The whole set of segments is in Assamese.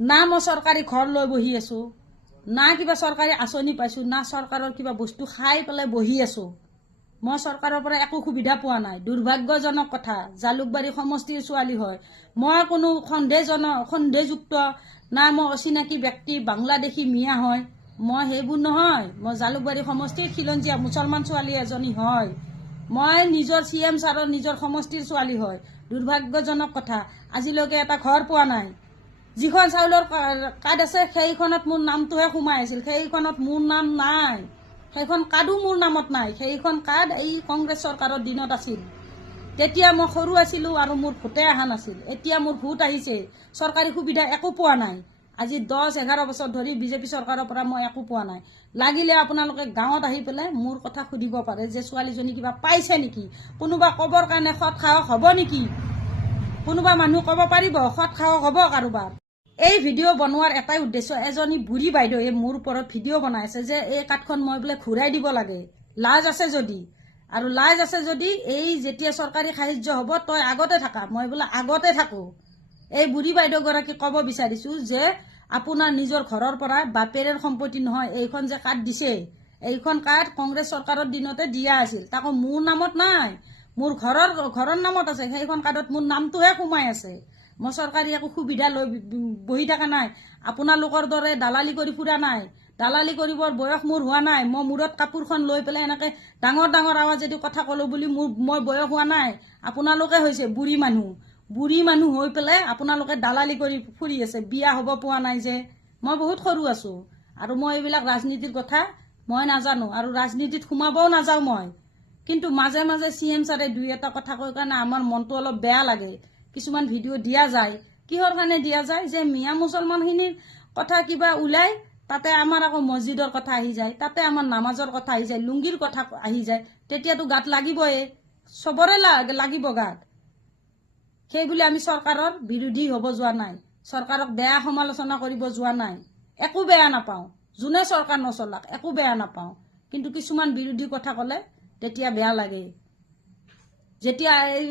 না মই চৰকাৰী ঘৰ লৈ বহি আছোঁ, না কিবা চৰকাৰী আঁচনি পাইছোঁ, না চৰকাৰৰ কিবা বস্তু খাই পেলাই বহি আছোঁ। মই চৰকাৰৰ পৰা একো সুবিধা পোৱা নাই। দুৰ্ভাগ্যজনক কথা। জালুকবাৰী সমষ্টিৰ ছোৱালী হয়। মই কোনো সন্দেহযুক্ত না মই অচিনাকি ব্যক্তি বাংলাদেশী মিয়া হয়, মই সেইবোৰ নহয়। মই জালুকবাৰী সমষ্টিৰ খিলঞ্জীয়া মুছলমান ছোৱালী এজনী হয়। মই নিজৰ CM ছাৰৰ নিজৰ সমষ্টিৰ ছোৱালী হয়। দুৰ্ভাগ্যজনক কথা, আজিলৈকে এটা ঘৰ পোৱা নাই। যিখন চাউলৰ কাৰ্ড আছে সেইখনত মোৰ নামটোহে সোমাই আছিল, সেইখনত মোৰ নাম নাই। সেইখন কাৰ্ডো মোৰ নামত নাই। সেইখন কাৰ্ড এই কংগ্ৰেছ চৰকাৰৰ দিনত আছিল। তেতিয়া মই সৰু আছিলোঁ আৰু মোৰ ভোটে অহা নাছিল। এতিয়া মোৰ ভোট আহিছে, চৰকাৰী সুবিধা একো পোৱা নাই। আজি 10-11 বছৰ ধৰি বিজেপি চৰকাৰৰ পৰা মই একো পোৱা নাই। লাগিলে আপোনালোকে গাঁৱত আহি পেলাই মোৰ কথা সুধিব পাৰে যে ছোৱালীজনী কিবা পাইছে নেকি, কোনোবা ক'বৰ কাৰণে সৎ সাহস হ'ব নেকি, কোনোবা মানুহ ক'ব পাৰিব সৎ সাহস হ'ব কাৰোবাৰ? এই ভিডিঅ' বনোৱাৰ এটাই উদ্দেশ্য, এজনী বুঢ়ী বাইদেৱে মোৰ ওপৰত ভিডিঅ' বনাই আছে যে এই কাৰ্ডখন মই বোলে ঘূৰাই দিব লাগে। লাজ আছে যদি, আৰু লাজ আছে যদি এই যেতিয়া চৰকাৰী সাহায্য হ'ব তই আগতে থাকা, মই বোলে আগতে থাকোঁ। এই বুঢ়ী বাইদেউগৰাকীক ক'ব বিচাৰিছোঁ যে আপোনাৰ নিজৰ ঘৰৰ পৰা বাপেৰৰ সম্পত্তি নহয়, এইখন যে কাৰ্ড দিছে, এইখন কাৰ্ড কংগ্ৰেছ চৰকাৰৰ দিনতে দিয়া আছিল, তাকো মোৰ নামত নাই, মোৰ ঘৰৰ নামত আছে। সেইখন কাৰ্ডত মোৰ নামটোহে সোমাই আছে। মই চৰকাৰী একো সুবিধা লৈ বহি থকা নাই। আপোনালোকৰ দৰে দালালি কৰি ফুৰা নাই। দালালি কৰিবৰ বয়স মোৰ হোৱা নাই। মই মূৰত কাপোৰখন লৈ পেলাই এনেকৈ ডাঙৰ ডাঙৰ আৱাজেদি কথা ক'লোঁ বুলি মই বয়স হোৱা নাই। আপোনালোকে হৈছে বুঢ়ী মানুহ। বুঢ়ী মানুহ হৈ পেলাই আপোনালোকে দালালি কৰি ফুৰি আছে। বিয়া হ'ব পোৱা নাই যে। মই বহুত সৰু আছোঁ আৰু মই এইবিলাক ৰাজনীতিৰ কথা মই নাজানো আৰু ৰাজনীতিত সোমাবও নাযাওঁ মই। কিন্তু মাজে মাজে CM ছাৰে দুই এটা কথা কৈ কাৰণে আমাৰ মনটো অলপ বেয়া লাগে। কিছুমান ভিডিঅ' দিয়া যায়, কিহৰ কাৰণে দিয়া যায় যে মিয়া মুছলমানখিনিৰ কথা কিবা ওলাই, তাতে আমাৰ আকৌ মছজিদৰ কথা আহি যায়, তাতে আমাৰ নামাজৰ কথা আহি যায়, লুংগিৰ কথা আহি যায়, তেতিয়াতো গাত লাগিবই, চবৰে লাগিব গাত। সেইবুলি আমি চৰকাৰৰ বিৰোধী হ'ব যোৱা নাই, চৰকাৰক বেয়া সমালোচনা কৰিব যোৱা নাই। একো বেয়া নাপাওঁ, যোনে চৰকাৰ নচলাক একো বেয়া নাপাওঁ, কিন্তু কিছুমান বিৰোধী কথা ক'লে তেতিয়া বেয়া লাগে। যেতিয়া এই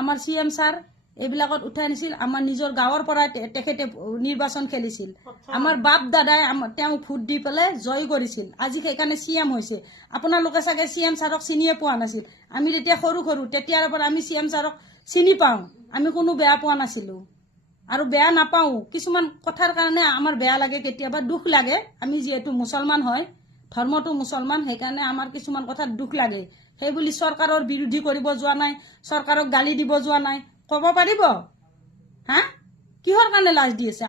আমাৰ CM ছাৰ এইবিলাকত উঠাই নিছিল, আমাৰ নিজৰ গাঁৱৰ পৰাই তেখেতে নিৰ্বাচন খেলিছিল। আমাৰ বাপ দাদাই তেওঁ ভোট দি পেলাই জয় কৰিছিল, আজি সেইকাৰণে CM হৈছে। আপোনালোকে চাগে CM ছাৰক চিনিয়ে পোৱা নাছিল। আমি তেতিয়া সৰু তেতিয়াৰ পৰা আমি CM ছাৰক চিনি পাওঁ। আমি কোনো বেয়া পোৱা নাছিলোঁ আৰু বেয়া নাপাওঁ। কিছুমান কথাৰ কাৰণে আমাৰ বেয়া লাগে, কেতিয়াবা দুখ লাগে। আমি যিহেতু মুছলমান হয়, ধৰ্মটো মুছলমান, সেইকাৰণে আমাৰ কিছুমান কথাত দুখ লাগে। সেইবুলি চৰকাৰৰ বিৰোধী কৰিব যোৱা নাই, চৰকাৰক গালি দিব যোৱা নাই। ক'ব পাৰিব হা, কিহৰ কাৰণে লাজ দি আছে?